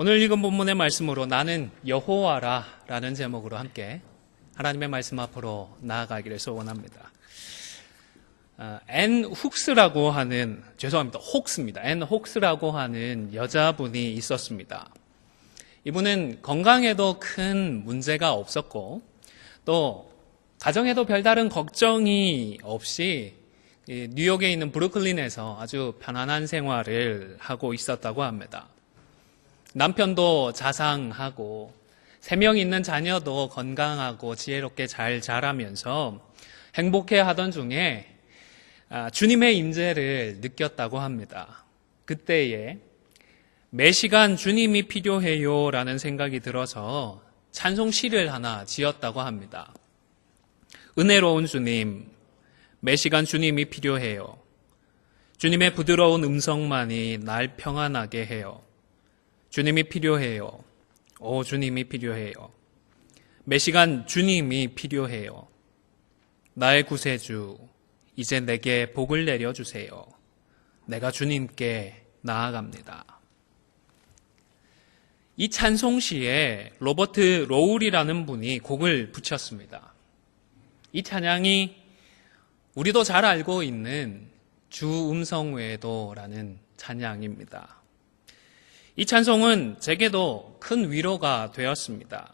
오늘 읽은 본문의 말씀으로 나는 여호와라 라는 제목으로 함께 하나님의 말씀 앞으로 나아가기를 소원합니다. 앤 훅스라고 하는, 혹스입니다. 앤 혹스라고 하는 여자분이 있었습니다. 이분은 건강에도 큰 문제가 없었고 또 가정에도 별다른 걱정이 없이 뉴욕에 있는 브루클린에서 아주 편안한 생활을 하고 있었다고 합니다. 남편도 자상하고 3명 있는 자녀도 건강하고 지혜롭게 잘 자라면서 행복해하던 중에 주님의 임재를 느꼈다고 합니다. 그때에 매 시간 주님이 필요해요 라는 생각이 들어서 찬송시를 하나 지었다고 합니다. 은혜로운 주님, 매 시간 주님이 필요해요. 주님의 부드러운 음성만이 날 평안하게 해요. 주님이 필요해요. 오, 주님이 필요해요. 매 시간 주님이 필요해요. 나의 구세주, 이제 내게 복을 내려주세요. 내가 주님께 나아갑니다. 이 찬송시에 로버트 로울이라는 분이 곡을 붙였습니다. 이 찬양이 우리도 잘 알고 있는 주 음성 외에도라는 찬양입니다. 이 찬송은 제게도 큰 위로가 되었습니다.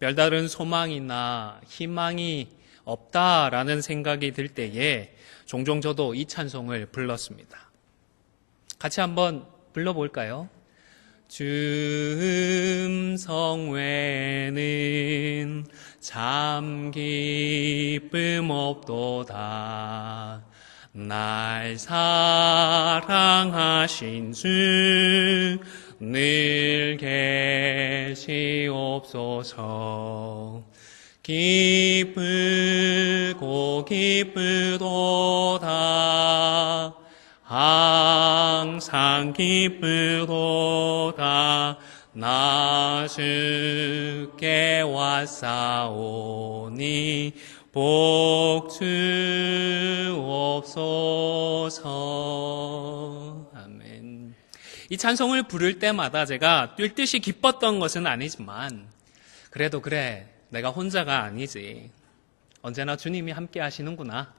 별다른 소망이나 희망이 없다라는 생각이 들 때에 종종 저도 이 찬송을 불렀습니다. 같이 한번 불러볼까요? 주 음성 외에는 참 기쁨 없도다. 날 사랑하신 주 늘 계시옵소서. 기쁘고 기쁘도다. 항상 기쁘도다. 나 주께 왔사오니 복 주옵소서. 아멘. 이 찬송을 부를 때마다 제가 뛸 듯이 기뻤던 것은 아니지만 그래도 그래, 내가 혼자가 아니지. 언제나 주님이 함께 하시는구나.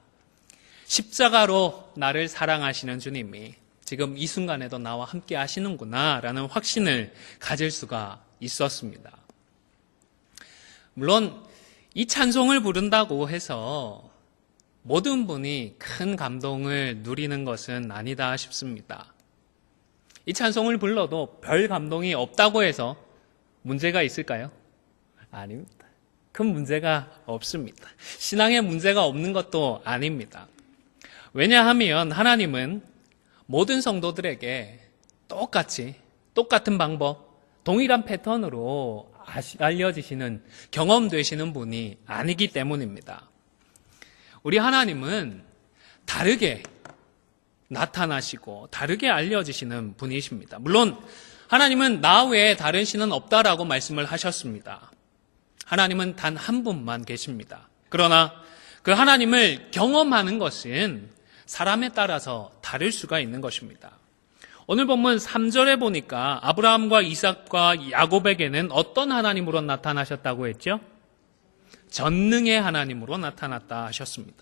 십자가로 나를 사랑하시는 주님이 지금 이 순간에도 나와 함께 하시는구나 라는 확신을 가질 수가 있었습니다. 물론 이 찬송을 부른다고 해서 모든 분이 큰 감동을 누리는 것은 아니다 싶습니다. 이 찬송을 불러도 별 감동이 없다고 해서 문제가 있을까요? 아닙니다. 큰 문제가 없습니다. 신앙에 문제가 없는 것도 아닙니다. 왜냐하면 하나님은 모든 성도들에게 똑같은 방법, 동일한 패턴으로 알려지시는, 경험되시는 분이 아니기 때문입니다. 우리 하나님은 다르게 나타나시고 다르게 알려지시는 분이십니다. 물론 하나님은 나 외에 다른 신은 없다라고 말씀을 하셨습니다. 하나님은 단 한 분만 계십니다. 그러나 그 하나님을 경험하는 것은 사람에 따라서 다를 수가 있는 것입니다. 오늘 본문 3절에 보니까 아브라함과 이삭과 야곱에게는 어떤 하나님으로 나타나셨다고 했죠? 전능의 하나님으로 나타났다 하셨습니다.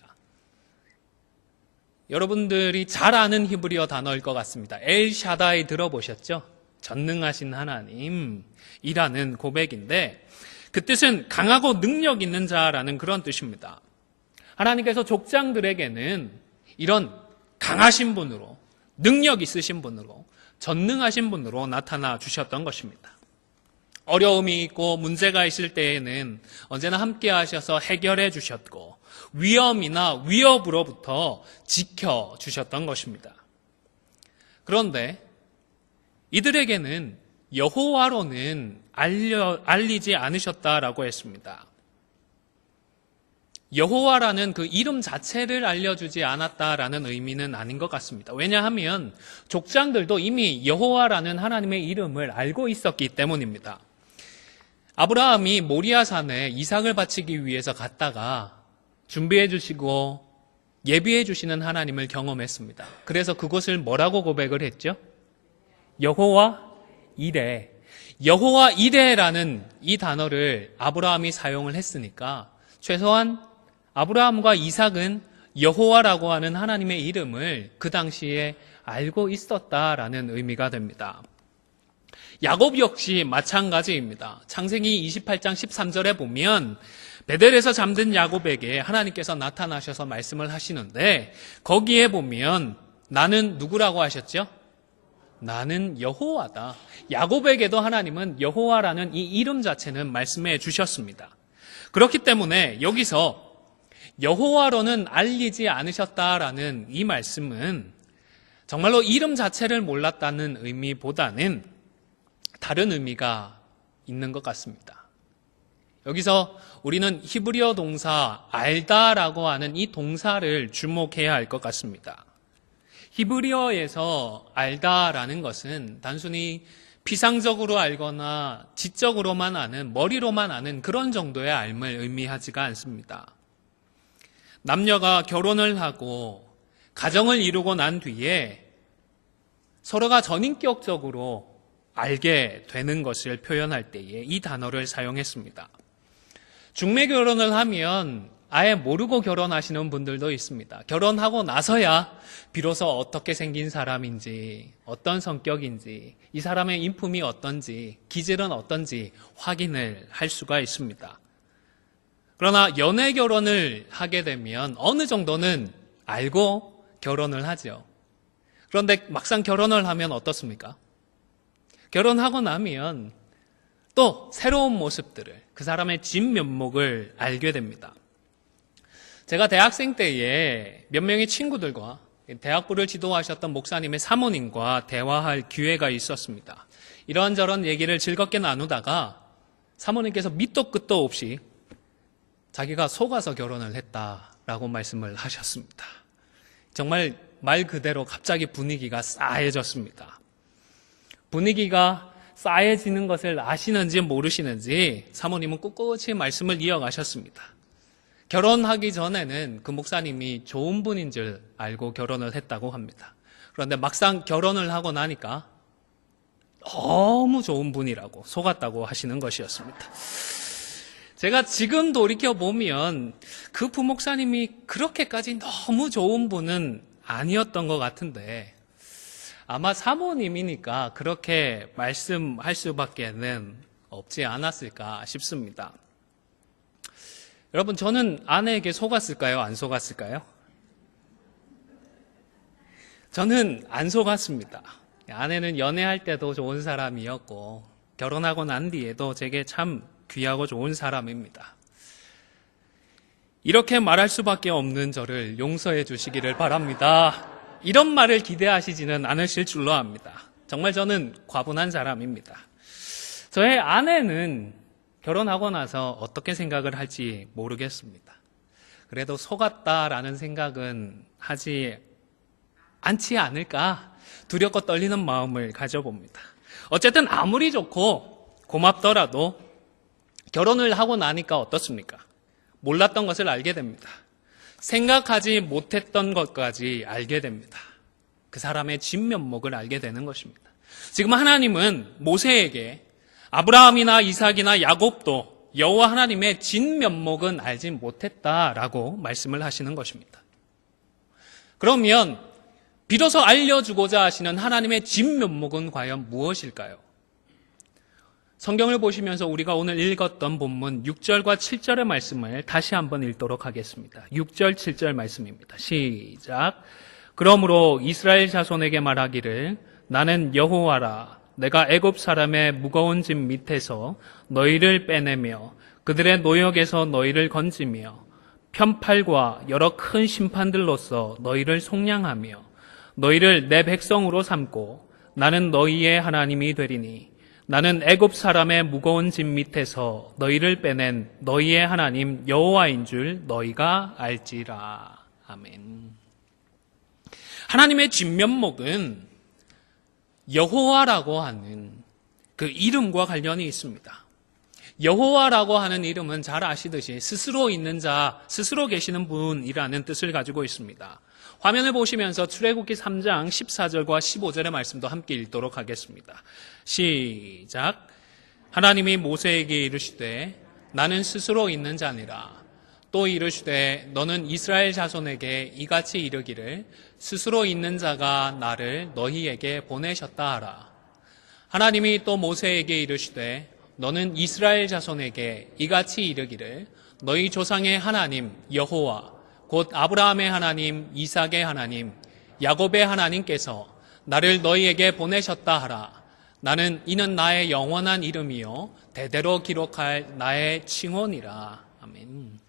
여러분들이 잘 아는 히브리어 단어일 것 같습니다. 엘샤다이 들어보셨죠? 전능하신 하나님이라는 고백인데 그 뜻은 강하고 능력 있는 자라는 그런 뜻입니다. 하나님께서 족장들에게는 이런 강하신 분으로, 능력 있으신 분으로, 전능하신 분으로 나타나 주셨던 것입니다. 어려움이 있고 문제가 있을 때에는 언제나 함께 하셔서 해결해 주셨고 위험이나 위협으로부터 지켜 주셨던 것입니다. 그런데 이들에게는 여호와로는 알리지 않으셨다라고 했습니다. 여호와라는 그 이름 자체를 알려주지 않았다라는 의미는 아닌 것 같습니다. 왜냐하면 족장들도 이미 여호와라는 하나님의 이름을 알고 있었기 때문입니다. 아브라함이 모리아산에 이삭을 바치기 위해서 갔다가 준비해 주시고 예비해 주시는 하나님을 경험했습니다. 그래서 그곳을 뭐라고 고백을 했죠? 여호와 이레. 여호와 이레라는 이 단어를 아브라함이 사용을 했으니까 최소한 아브라함과 이삭은 여호와라고 하는 하나님의 이름을 그 당시에 알고 있었다라는 의미가 됩니다. 야곱 역시 마찬가지입니다. 창세기 28장 13절에 보면 베델에서 잠든 야곱에게 하나님께서 나타나셔서 말씀을 하시는데 거기에 보면 나는 누구라고 하셨죠? 나는 여호와다. 야곱에게도 하나님은 여호와라는 이 이름 자체는 말씀해 주셨습니다. 그렇기 때문에 여기서 여호와로는 알리지 않으셨다라는 이 말씀은 정말로 이름 자체를 몰랐다는 의미보다는 다른 의미가 있는 것 같습니다. 여기서 우리는 히브리어 동사 알다라고 하는 이 동사를 주목해야 할 것 같습니다. 히브리어에서 알다라는 것은 단순히 피상적으로 알거나 지적으로만 아는, 머리로만 아는 그런 정도의 알을 의미하지가 않습니다. 남녀가 결혼을 하고 가정을 이루고 난 뒤에 서로가 전인격적으로 알게 되는 것을 표현할 때에 이 단어를 사용했습니다. 중매 결혼을 하면 아예 모르고 결혼하시는 분들도 있습니다. 결혼하고 나서야 비로소 어떻게 생긴 사람인지, 어떤 성격인지, 이 사람의 인품이 어떤지, 기질은 어떤지 확인을 할 수가 있습니다. 그러나 연애 결혼을 하게 되면 어느 정도는 알고 결혼을 하죠. 그런데 막상 결혼을 하면 어떻습니까? 결혼하고 나면 또 새로운 모습들을, 그 사람의 진면목을 알게 됩니다. 제가 대학생 때에 몇 명의 친구들과 대학부를 지도하셨던 목사님의 사모님과 대화할 기회가 있었습니다. 이런저런 얘기를 즐겁게 나누다가 사모님께서 밑도 끝도 없이 자기가 속아서 결혼을 했다라고 말씀을 하셨습니다. 정말 말 그대로 갑자기 분위기가 싸해졌습니다. 분위기가 싸해지는 것을 아시는지 모르시는지 사모님은 꿋꿋이 말씀을 이어가셨습니다. 결혼하기 전에는 그 목사님이 좋은 분인 줄 알고 결혼을 했다고 합니다. 그런데 막상 결혼을 하고 나니까 너무 좋은 분이라고 속았다고 하시는 것이었습니다. 제가 지금 돌이켜보면 그 부목사님이 그렇게까지 너무 좋은 분은 아니었던 것 같은데 아마 사모님이니까 그렇게 말씀할 수밖에는 없지 않았을까 싶습니다. 여러분, 저는 아내에게 속았을까요? 안 속았을까요? 저는 안 속았습니다. 아내는 연애할 때도 좋은 사람이었고 결혼하고 난 뒤에도 제게 참 귀하고 좋은 사람입니다. 이렇게 말할 수밖에 없는 저를 용서해 주시기를 바랍니다. 이런 말을 기대하시지는 않으실 줄로 압니다. 정말 저는 과분한 사람입니다. 저의 아내는 결혼하고 나서 어떻게 생각을 할지 모르겠습니다. 그래도 속았다라는 생각은 하지 않지 않을까 두렵고 떨리는 마음을 가져봅니다. 어쨌든 아무리 좋고 고맙더라도 결혼을 하고 나니까 어떻습니까? 몰랐던 것을 알게 됩니다. 생각하지 못했던 것까지 알게 됩니다. 그 사람의 진면목을 알게 되는 것입니다. 지금 하나님은 모세에게 아브라함이나 이삭이나 야곱도 여호와 하나님의 진면목은 알지 못했다라고 말씀을 하시는 것입니다. 그러면 비로소 알려주고자 하시는 하나님의 진면목은 과연 무엇일까요? 성경을 보시면서 우리가 오늘 읽었던 본문 6절과 7절의 말씀을 다시 한번 읽도록 하겠습니다. 6절, 7절 말씀입니다. 시작. 그러므로 이스라엘 자손에게 말하기를 나는 여호와라. 내가 애굽 사람의 무거운 짐 밑에서 너희를 빼내며 그들의 노역에서 너희를 건지며 편팔과 여러 큰 심판들로서 너희를 속량하며 너희를 내 백성으로 삼고 나는 너희의 하나님이 되리니 나는 애굽 사람의 무거운 짐 밑에서 너희를 빼낸 너희의 하나님 여호와인 줄 너희가 알지라. 아멘. 하나님의 진면목은 여호와라고 하는 그 이름과 관련이 있습니다. 여호와라고 하는 이름은 잘 아시듯이 스스로 있는 자, 스스로 계시는 분이라는 뜻을 가지고 있습니다. 화면을 보시면서 출애굽기 3장 14절과 15절의 말씀도 함께 읽도록 하겠습니다. 시작. 하나님이 모세에게 이르시되 나는 스스로 있는 자니라. 또 이르시되 너는 이스라엘 자손에게 이같이 이르기를 스스로 있는 자가 나를 너희에게 보내셨다 하라. 하나님이 또 모세에게 이르시되 너는 이스라엘 자손에게 이같이 이르기를 너희 조상의 하나님 여호와 곧 아브라함의 하나님 이삭의 하나님 야곱의 하나님께서 나를 너희에게 보내셨다 하라. 이는 나의 영원한 이름이요 대대로 기록할 나의 칭호니라. 아멘.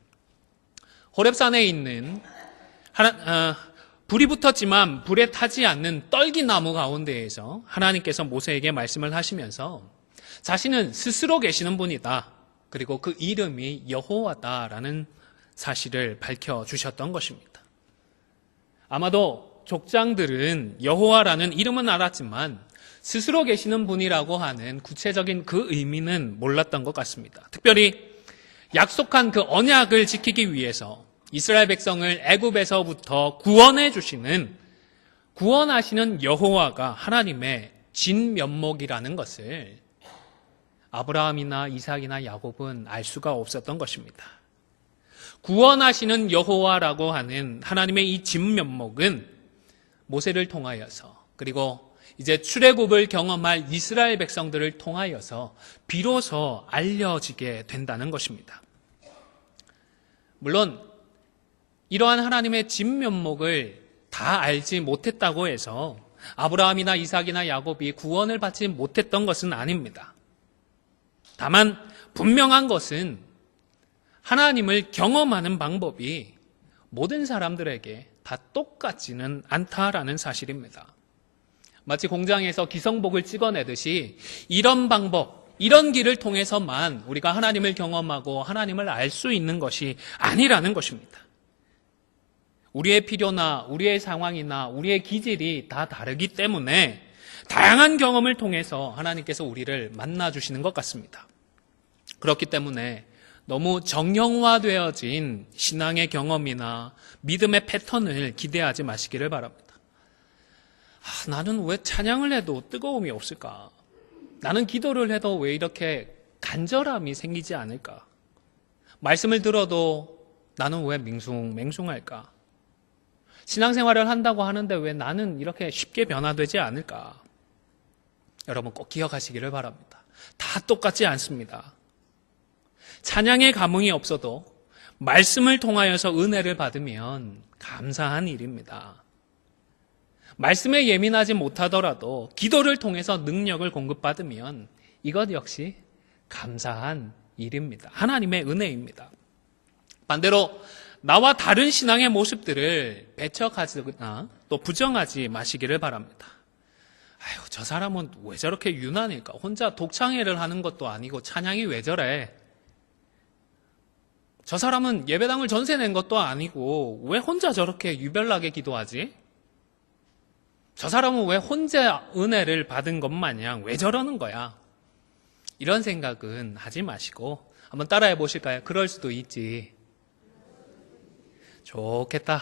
호렙산에 있는 불이 붙었지만 불에 타지 않는 떨기나무 가운데에서 하나님께서 모세에게 말씀을 하시면서 자신은 스스로 계시는 분이다. 그리고 그 이름이 여호와다라는 사실을 밝혀주셨던 것입니다. 아마도 족장들은 여호와라는 이름은 알았지만 스스로 계시는 분이라고 하는 구체적인 그 의미는 몰랐던 것 같습니다. 특별히 약속한 그 언약을 지키기 위해서 이스라엘 백성을 애굽에서부터 구원하시는 여호와가 하나님의 진면목이라는 것을 아브라함이나 이삭이나 야곱은 알 수가 없었던 것입니다. 구원하시는 여호와라고 하는 하나님의 이 진면목은 모세를 통하여서 그리고 이제 출애굽을 경험할 이스라엘 백성들을 통하여서 비로소 알려지게 된다는 것입니다. 물론 이러한 하나님의 진면목을 다 알지 못했다고 해서 아브라함이나 이삭이나 야곱이 구원을 받지 못했던 것은 아닙니다. 다만 분명한 것은 하나님을 경험하는 방법이 모든 사람들에게 다 똑같지는 않다라는 사실입니다. 마치 공장에서 기성복을 찍어내듯이 이런 방법, 이런 길을 통해서만 우리가 하나님을 경험하고 하나님을 알 수 있는 것이 아니라는 것입니다. 우리의 필요나 우리의 상황이나 우리의 기질이 다 다르기 때문에 다양한 경험을 통해서 하나님께서 우리를 만나주시는 것 같습니다. 그렇기 때문에 너무 정형화되어진 신앙의 경험이나 믿음의 패턴을 기대하지 마시기를 바랍니다. 나는 왜 찬양을 해도 뜨거움이 없을까? 나는 기도를 해도 왜 이렇게 간절함이 생기지 않을까? 말씀을 들어도 나는 왜 맹숭맹숭할까? 신앙생활을 한다고 하는데 왜 나는 이렇게 쉽게 변화되지 않을까? 여러분 꼭 기억하시기를 바랍니다. 다 똑같지 않습니다. 찬양의 감흥이 없어도 말씀을 통하여서 은혜를 받으면 감사한 일입니다. 말씀에 예민하지 못하더라도 기도를 통해서 능력을 공급받으면 이것 역시 감사한 일입니다. 하나님의 은혜입니다. 반대로 나와 다른 신앙의 모습들을 배척하거나 또 부정하지 마시기를 바랍니다. 아유, 저 사람은 왜 저렇게 유난일까? 혼자 독창회를 하는 것도 아니고 찬양이 왜 저래? 저 사람은 예배당을 전세 낸 것도 아니고 왜 혼자 저렇게 유별나게 기도하지? 저 사람은 왜 혼자 은혜를 받은 것 마냥 왜 저러는 거야? 이런 생각은 하지 마시고 한번 따라해 보실까요? 그럴 수도 있지. 좋겠다.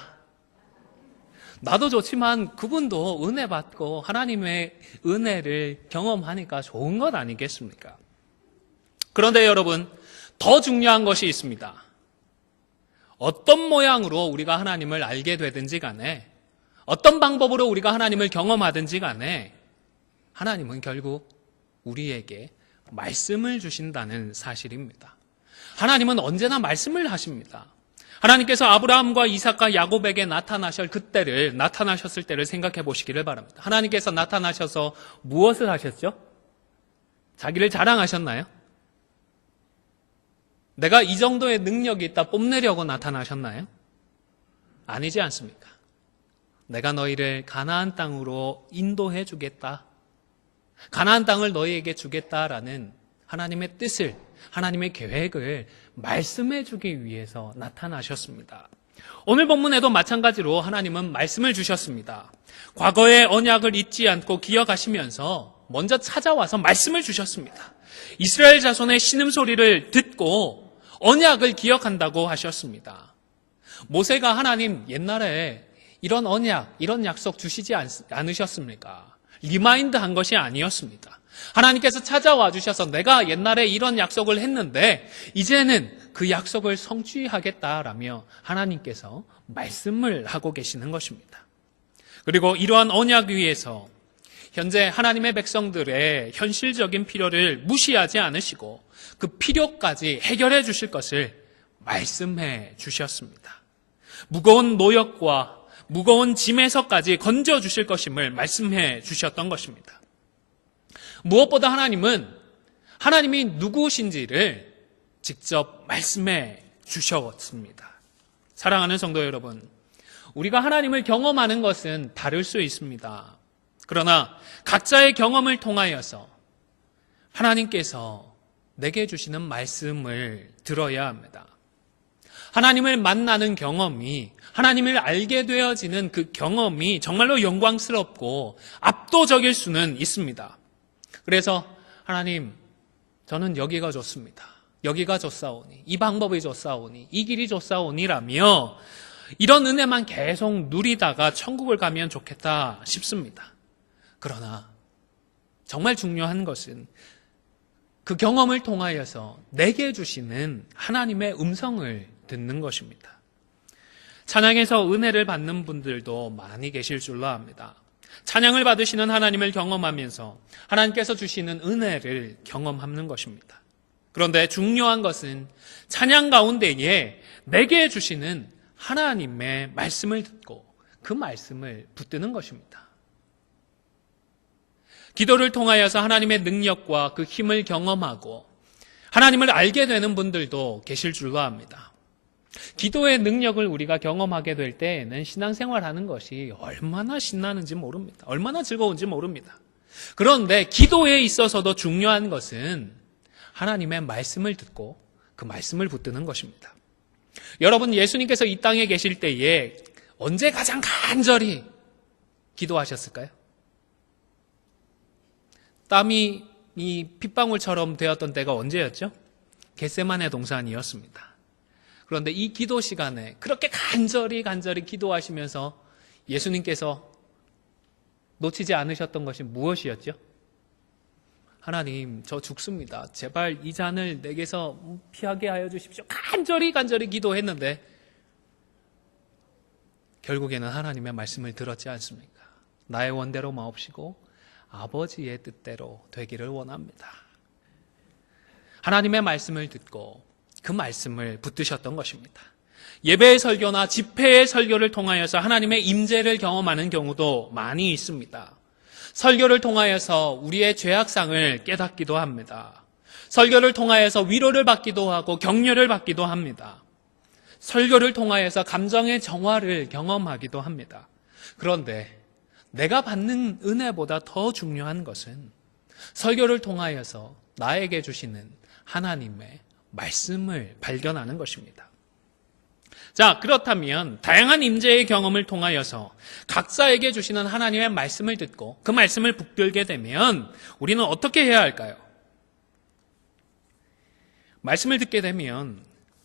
나도 좋지만 그분도 은혜 받고 하나님의 은혜를 경험하니까 좋은 것 아니겠습니까? 그런데 여러분, 더 중요한 것이 있습니다. 어떤 모양으로 우리가 하나님을 알게 되든지 간에 어떤 방법으로 우리가 하나님을 경험하든지 간에 하나님은 결국 우리에게 말씀을 주신다는 사실입니다. 하나님은 언제나 말씀을 하십니다. 하나님께서 아브라함과 이삭과 야곱에게 나타나셨을 때를 생각해 보시기를 바랍니다. 하나님께서 나타나셔서 무엇을 하셨죠? 자기를 자랑하셨나요? 내가 이 정도의 능력이 있다 뽐내려고 나타나셨나요? 아니지 않습니까? 내가 너희를 가나안 땅으로 인도해 주겠다. 가나안 땅을 너희에게 주겠다라는 하나님의 뜻을, 하나님의 계획을 말씀해 주기 위해서 나타나셨습니다. 오늘 본문에도 마찬가지로 하나님은 말씀을 주셨습니다. 과거의 언약을 잊지 않고 기억하시면서 먼저 찾아와서 말씀을 주셨습니다. 이스라엘 자손의 신음소리를 듣고 언약을 기억한다고 하셨습니다. 모세가 하나님 옛날에 이런 언약, 이런 약속 주시지 않으셨습니까? 리마인드 한 것이 아니었습니다. 하나님께서 찾아와 주셔서 내가 옛날에 이런 약속을 했는데 이제는 그 약속을 성취하겠다라며 하나님께서 말씀을 하고 계시는 것입니다. 그리고 이러한 언약 위에서 현재 하나님의 백성들의 현실적인 필요를 무시하지 않으시고 그 필요까지 해결해 주실 것을 말씀해 주셨습니다. 무거운 노역과 무거운 짐에서까지 건져 주실 것임을 말씀해 주셨던 것입니다. 무엇보다 하나님은 하나님이 누구신지를 직접 말씀해 주셨습니다. 사랑하는 성도 여러분, 우리가 하나님을 경험하는 것은 다를 수 있습니다. 그러나 각자의 경험을 통하여서 하나님께서 내게 주시는 말씀을 들어야 합니다. 하나님을 만나는 경험이, 하나님을 알게 되어지는 그 경험이 정말로 영광스럽고 압도적일 수는 있습니다. 그래서 하나님, 저는 여기가 좋습니다. 여기가 좋사오니, 이 방법이 좋사오니, 이 길이 좋사오니라며 이런 은혜만 계속 누리다가 천국을 가면 좋겠다 싶습니다. 그러나 정말 중요한 것은 그 경험을 통하여서 내게 주시는 하나님의 음성을 듣는 것입니다. 찬양에서 은혜를 받는 분들도 많이 계실 줄로 압니다. 찬양을 받으시는 하나님을 경험하면서 하나님께서 주시는 은혜를 경험하는 것입니다. 그런데 중요한 것은 찬양 가운데에 내게 주시는 하나님의 말씀을 듣고 그 말씀을 붙드는 것입니다. 기도를 통하여서 하나님의 능력과 그 힘을 경험하고 하나님을 알게 되는 분들도 계실 줄로 압니다. 기도의 능력을 우리가 경험하게 될 때에는 신앙생활하는 것이 얼마나 신나는지 모릅니다. 얼마나 즐거운지 모릅니다. 그런데 기도에 있어서도 중요한 것은 하나님의 말씀을 듣고 그 말씀을 붙드는 것입니다. 여러분, 예수님께서 이 땅에 계실 때에 언제 가장 간절히 기도하셨을까요? 땀이 이 핏방울처럼 되었던 때가 언제였죠? 겟세마네 동산이었습니다. 그런데 이 기도 시간에 그렇게 간절히 기도하시면서 예수님께서 놓치지 않으셨던 것이 무엇이었죠? 하나님, 저 죽습니다. 제발 이 잔을 내게서 피하게 하여 주십시오. 간절히 기도했는데 결국에는 하나님의 말씀을 들었지 않습니까? 나의 원대로 마옵시고 아버지의 뜻대로 되기를 원합니다. 하나님의 말씀을 듣고 그 말씀을 붙드셨던 것입니다. 예배의 설교나 집회의 설교를 통하여서 하나님의 임재를 경험하는 경우도 많이 있습니다. 설교를 통하여서 우리의 죄악상을 깨닫기도 합니다. 설교를 통하여서 위로를 받기도 하고 격려를 받기도 합니다. 설교를 통하여서 감정의 정화를 경험하기도 합니다. 그런데 내가 받는 은혜보다 더 중요한 것은 설교를 통하여서 나에게 주시는 하나님의 말씀을 발견하는 것입니다. 자, 그렇다면 다양한 임재의 경험을 통하여서 각자에게 주시는 하나님의 말씀을 듣고 그 말씀을 붙들게 되면 우리는 어떻게 해야 할까요? 말씀을 듣게 되면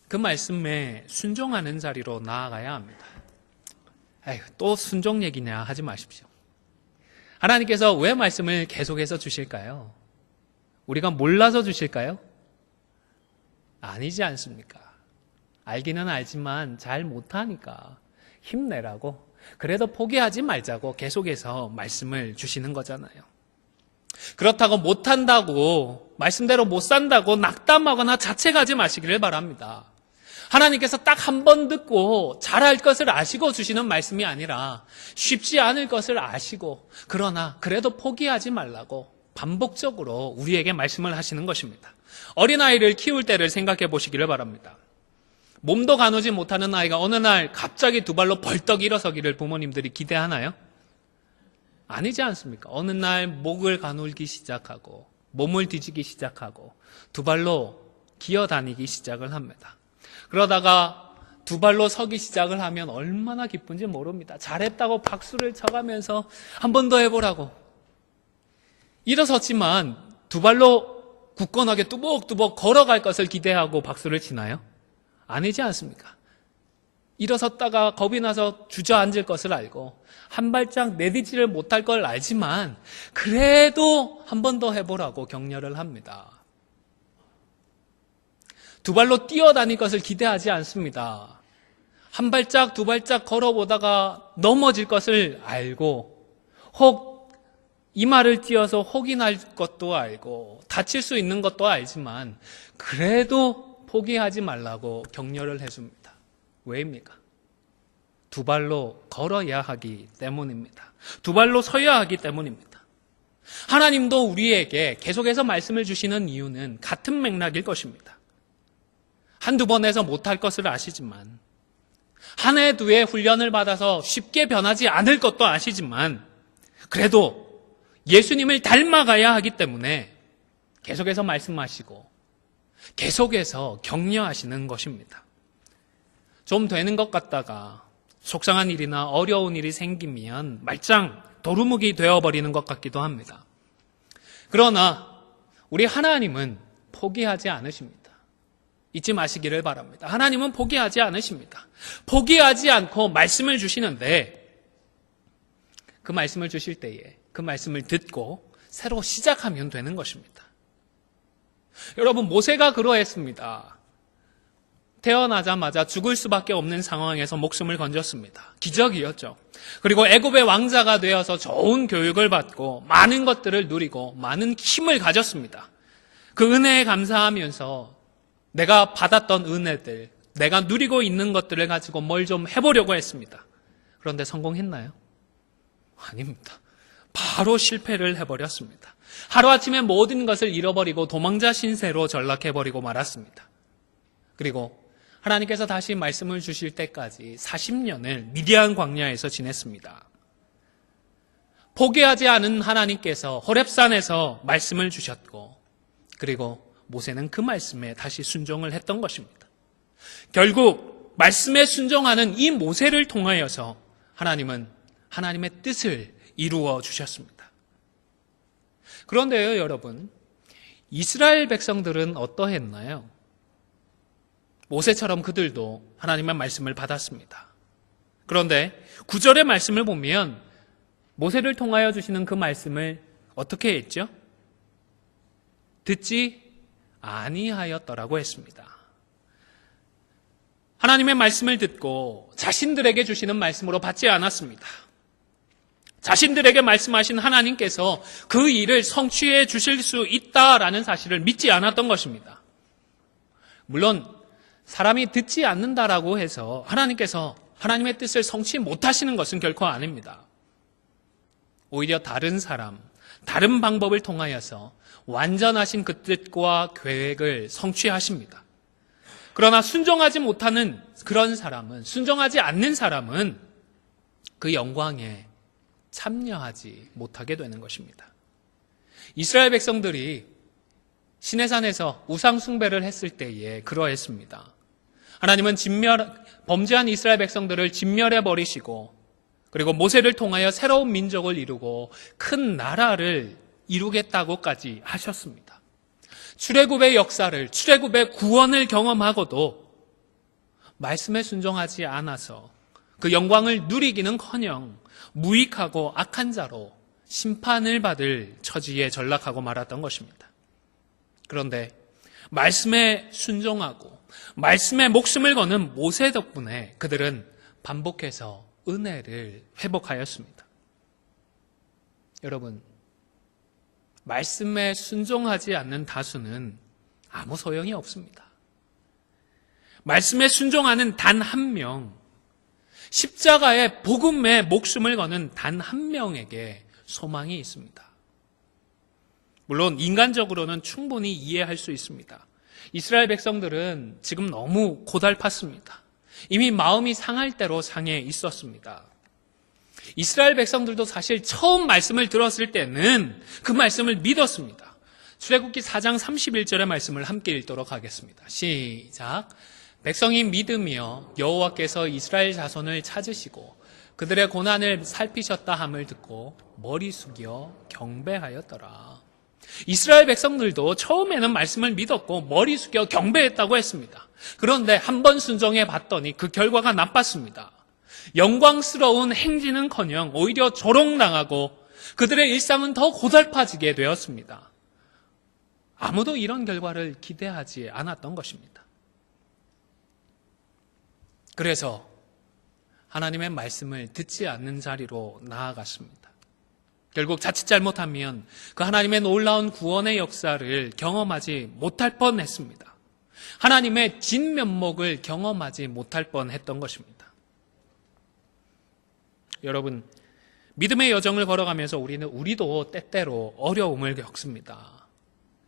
그 말씀에 순종하는 자리로 나아가야 합니다. 또 순종 얘기냐 하지 마십시오. 하나님께서 왜 말씀을 계속해서 주실까요? 우리가 몰라서 주실까요? 아니지 않습니까? 알기는 알지만 잘 못하니까 힘내라고, 그래도 포기하지 말자고 계속해서 말씀을 주시는 거잖아요. 그렇다고 못한다고, 말씀대로 못 산다고 낙담하거나 자책하지 마시기를 바랍니다. 하나님께서 딱 한 번 듣고 잘할 것을 아시고 주시는 말씀이 아니라 쉽지 않을 것을 아시고, 그러나 그래도 포기하지 말라고 반복적으로 우리에게 말씀을 하시는 것입니다. 어린아이를 키울 때를 생각해 보시기를 바랍니다. 몸도 가누지 못하는 아이가 어느 날 갑자기 두 발로 벌떡 일어서기를 부모님들이 기대하나요? 아니지 않습니까? 어느 날 목을 가누기 시작하고 몸을 뒤지기 시작하고 두 발로 기어다니기 시작을 합니다. 그러다가 두 발로 서기 시작을 하면 얼마나 기쁜지 모릅니다. 잘했다고 박수를 쳐가면서 한 번 더 해보라고. 일어섰지만 두 발로 굳건하게 뚜벅뚜벅 걸어갈 것을 기대하고 박수를 치나요? 아니지 않습니까? 일어섰다가 겁이 나서 주저앉을 것을 알고 한 발짝 내딛지를 못할 걸 알지만 그래도 한 번 더 해보라고 격려를 합니다. 두 발로 뛰어다닐 것을 기대하지 않습니다. 한 발짝 두 발짝 걸어보다가 넘어질 것을 알고 혹 이마를 찧어서 혹이 날 것도 알고 다칠 수 있는 것도 알지만 그래도 포기하지 말라고 격려를 해줍니다. 왜입니까? 두 발로 걸어야 하기 때문입니다. 두 발로 서야 하기 때문입니다. 하나님도 우리에게 계속해서 말씀을 주시는 이유는 같은 맥락일 것입니다. 한두 번 해서 못할 것을 아시지만 한 해 두 해 훈련을 받아서 쉽게 변하지 않을 것도 아시지만 그래도 예수님을 닮아가야 하기 때문에 계속해서 말씀하시고 계속해서 격려하시는 것입니다. 좀 되는 것 같다가 속상한 일이나 어려운 일이 생기면 말짱 도루묵이 되어버리는 것 같기도 합니다. 그러나 우리 하나님은 포기하지 않으십니다. 잊지 마시기를 바랍니다. 하나님은 포기하지 않으십니다. 포기하지 않고 말씀을 주시는데 그 말씀을 주실 때에 그 말씀을 듣고 새로 시작하면 되는 것입니다. 여러분, 모세가 그러했습니다. 태어나자마자 죽을 수밖에 없는 상황에서 목숨을 건졌습니다. 기적이었죠. 그리고 애굽의 왕자가 되어서 좋은 교육을 받고 많은 것들을 누리고 많은 힘을 가졌습니다. 그 은혜에 감사하면서 내가 받았던 은혜들, 내가 누리고 있는 것들을 가지고 뭘 좀 해보려고 했습니다. 그런데 성공했나요? 아닙니다. 바로 실패를 해버렸습니다. 하루아침에 모든 것을 잃어버리고 도망자 신세로 전락해버리고 말았습니다. 그리고 하나님께서 다시 말씀을 주실 때까지 40년을 미디안 광야에서 지냈습니다. 포기하지 않은 하나님께서 호렙산에서 말씀을 주셨고 그리고 모세는 그 말씀에 다시 순종을 했던 것입니다. 결국 말씀에 순종하는 이 모세를 통하여서 하나님은 하나님의 뜻을 이루어 주셨습니다. 그런데요, 여러분, 이스라엘 백성들은 어떠했나요? 모세처럼 그들도 하나님의 말씀을 받았습니다. 그런데 9절의 말씀을 보면 모세를 통하여 주시는 그 말씀을 어떻게 했죠? 듣지 아니하였더라고 했습니다. 하나님의 말씀을 듣고 자신들에게 주시는 말씀으로 받지 않았습니다. 자신들에게 말씀하신 하나님께서 그 일을 성취해 주실 수 있다라는 사실을 믿지 않았던 것입니다. 물론 사람이 듣지 않는다라고 해서 하나님께서 하나님의 뜻을 성취 못하시는 것은 결코 아닙니다. 오히려 다른 사람, 다른 방법을 통하여서 완전하신 그 뜻과 계획을 성취하십니다. 그러나 순종하지 못하는 그런 사람은, 순종하지 않는 사람은 그 영광에 참여하지 못하게 되는 것입니다. 이스라엘 백성들이 시내산에서 우상 숭배를 했을 때에 그러했습니다. 하나님은 범죄한 이스라엘 백성들을 진멸해 버리시고 그리고 모세를 통하여 새로운 민족을 이루고 큰 나라를 이루겠다고까지 하셨습니다. 출애굽의 역사를, 출애굽의 구원을 경험하고도 말씀에 순종하지 않아서 그 영광을 누리기는커녕 무익하고 악한 자로 심판을 받을 처지에 전락하고 말았던 것입니다. 그런데 말씀에 순종하고 말씀에 목숨을 거는 모세 덕분에 그들은 반복해서 은혜를 회복하였습니다. 여러분, 말씀에 순종하지 않는 다수는 아무 소용이 없습니다. 말씀에 순종하는 단 한 명, 십자가의 복음에 목숨을 거는 단 한 명에게 소망이 있습니다. 물론 인간적으로는 충분히 이해할 수 있습니다. 이스라엘 백성들은 지금 너무 고달팠습니다. 이미 마음이 상할 대로 상해 있었습니다. 이스라엘 백성들도 사실 처음 말씀을 들었을 때는 그 말씀을 믿었습니다. 출애굽기 4장 31절의 말씀을 함께 읽도록 하겠습니다. 시작. 백성이 믿으며 여호와께서 이스라엘 자손을 찾으시고 그들의 고난을 살피셨다 함을 듣고 머리 숙여 경배하였더라. 이스라엘 백성들도 처음에는 말씀을 믿었고 머리 숙여 경배했다고 했습니다. 그런데 한번 순종해 봤더니 그 결과가 나빴습니다. 영광스러운 행진은커녕 오히려 조롱당하고 그들의 일상은 더 고달파지게 되었습니다. 아무도 이런 결과를 기대하지 않았던 것입니다. 그래서 하나님의 말씀을 듣지 않는 자리로 나아갔습니다. 결국 자칫 잘못하면 그 하나님의 놀라운 구원의 역사를 경험하지 못할 뻔했습니다. 하나님의 진면목을 경험하지 못할 뻔했던 것입니다. 여러분, 믿음의 여정을 걸어가면서 우리도 때때로 어려움을 겪습니다.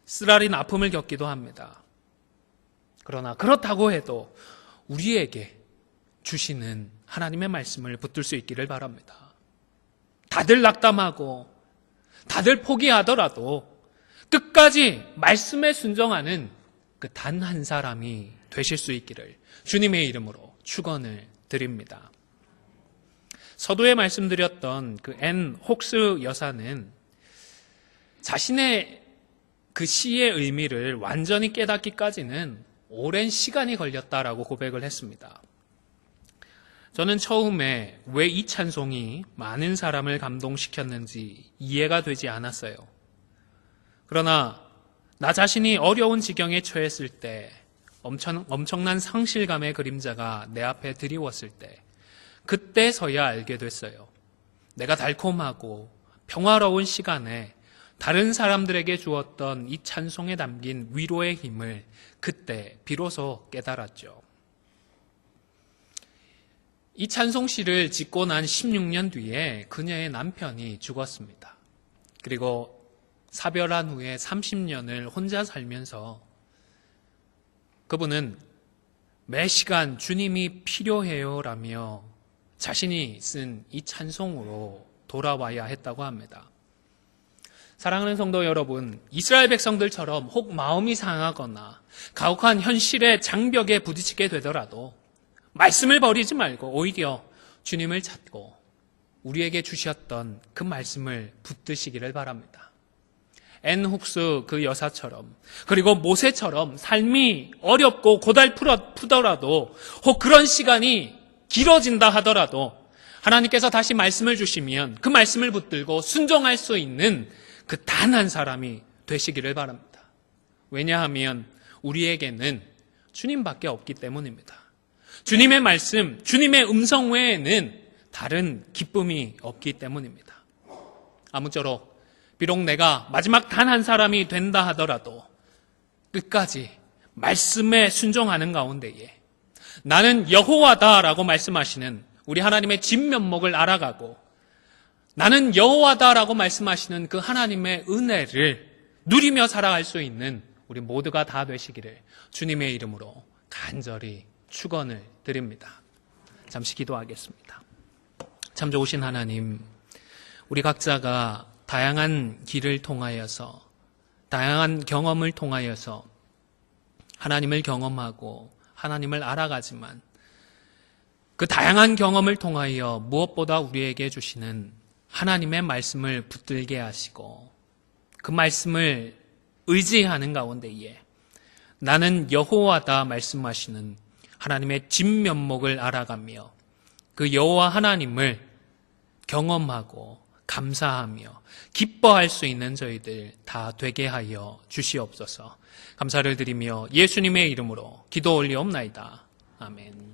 쓰라린 아픔을 겪기도 합니다. 그러나 그렇다고 해도 우리에게 주시는 하나님의 말씀을 붙들 수 있기를 바랍니다. 다들 낙담하고 다들 포기하더라도 끝까지 말씀에 순종하는 그 단 한 사람이 되실 수 있기를 주님의 이름으로 축원을 드립니다. 서두에 말씀드렸던 그 앤 혹스 여사는 자신의 그 시의 의미를 완전히 깨닫기까지는 오랜 시간이 걸렸다라고 고백을 했습니다. 저는 처음에 왜 이 찬송이 많은 사람을 감동시켰는지 이해가 되지 않았어요. 그러나 나 자신이 어려운 지경에 처했을 때, 엄청난 상실감의 그림자가 내 앞에 드리웠을 때, 그때서야 알게 됐어요. 내가 달콤하고 평화로운 시간에 다른 사람들에게 주었던 이 찬송에 담긴 위로의 힘을 그때 비로소 깨달았죠. 이 찬송시를 짓고 난 16년 뒤에 그녀의 남편이 죽었습니다. 그리고 사별한 후에 30년을 혼자 살면서 그분은 매 시간 주님이 필요해요 라며 자신이 쓴 이 찬송으로 돌아와야 했다고 합니다. 사랑하는 성도 여러분, 이스라엘 백성들처럼 혹 마음이 상하거나 가혹한 현실의 장벽에 부딪히게 되더라도 말씀을 버리지 말고 오히려 주님을 찾고 우리에게 주셨던 그 말씀을 붙드시기를 바랍니다. 앤 혹스 그 여사처럼, 그리고 모세처럼 삶이 어렵고 고달프더라도 혹 그런 시간이 길어진다 하더라도 하나님께서 다시 말씀을 주시면 그 말씀을 붙들고 순종할 수 있는 그 단 한 사람이 되시기를 바랍니다. 왜냐하면 우리에게는 주님밖에 없기 때문입니다. 주님의 말씀, 주님의 음성 외에는 다른 기쁨이 없기 때문입니다. 아무쪼록 비록 내가 마지막 단 한 사람이 된다 하더라도 끝까지 말씀에 순종하는 가운데에 나는 여호와다라고 말씀하시는 우리 하나님의 진면목을 알아가고 나는 여호와다라고 말씀하시는 그 하나님의 은혜를 누리며 살아갈 수 있는 우리 모두가 다 되시기를 주님의 이름으로 간절히 축원을 드립니다. 잠시 기도하겠습니다. 참 좋으신 하나님, 우리 각자가 다양한 길을 통하여서, 다양한 경험을 통하여서 하나님을 경험하고 하나님을 알아가지만 그 다양한 경험을 통하여 무엇보다 우리에게 주시는 하나님의 말씀을 붙들게 하시고 그 말씀을 의지하는 가운데에 나는 여호와다 말씀하시는 하나님의 진면목을 알아가며 그 여호와 하나님을 경험하고 감사하며 기뻐할 수 있는 저희들 다 되게 하여 주시옵소서. 감사를 드리며 예수님의 이름으로 기도 올리옵나이다. 아멘.